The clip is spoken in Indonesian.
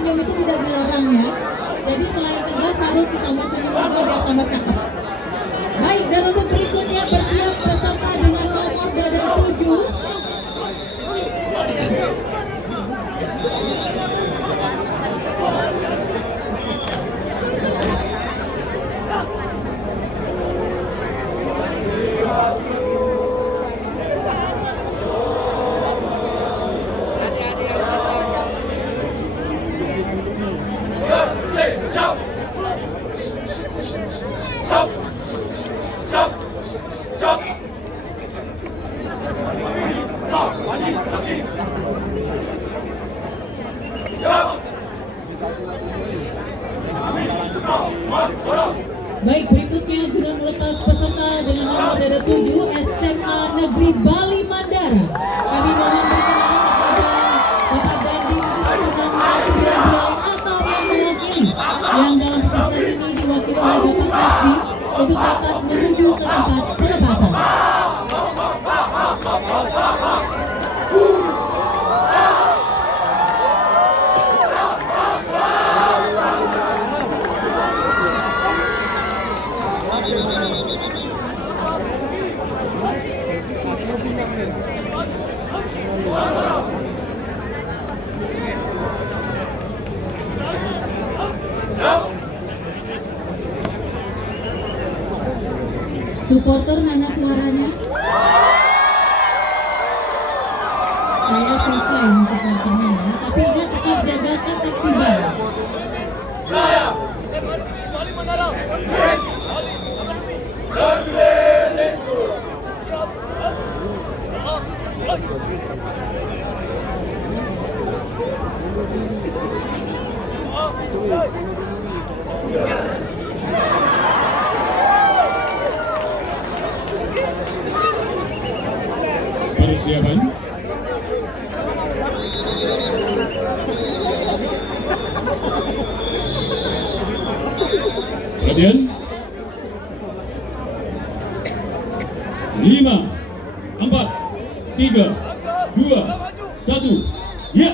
senyum itu tidak dilarang ya. Jadi selain tegas harus ditambah senyum juga biar tambah cakep. Baik, dan untuk berikutnya bersiap peserta dengan nomor dada 7. Baik, berikutnya guna melepas peserta dengan nomor dada 7 SMA Negeri Bali Mandara. Kami mohon berkenan kepada Bapak Dandim Pasukan Wilayah atau yang mewakili, yang dalam kesempatan ini diwakili oleh Bapak Kasdi untuk dapat menuju ke tempat pelepasan. Supporter mana suaranya? Saya suka ini supporternya ya, tapi ingat tetap jaga ketertiban. Persiapan. Perhatian. 5, 4, 3, 2, 1, ya.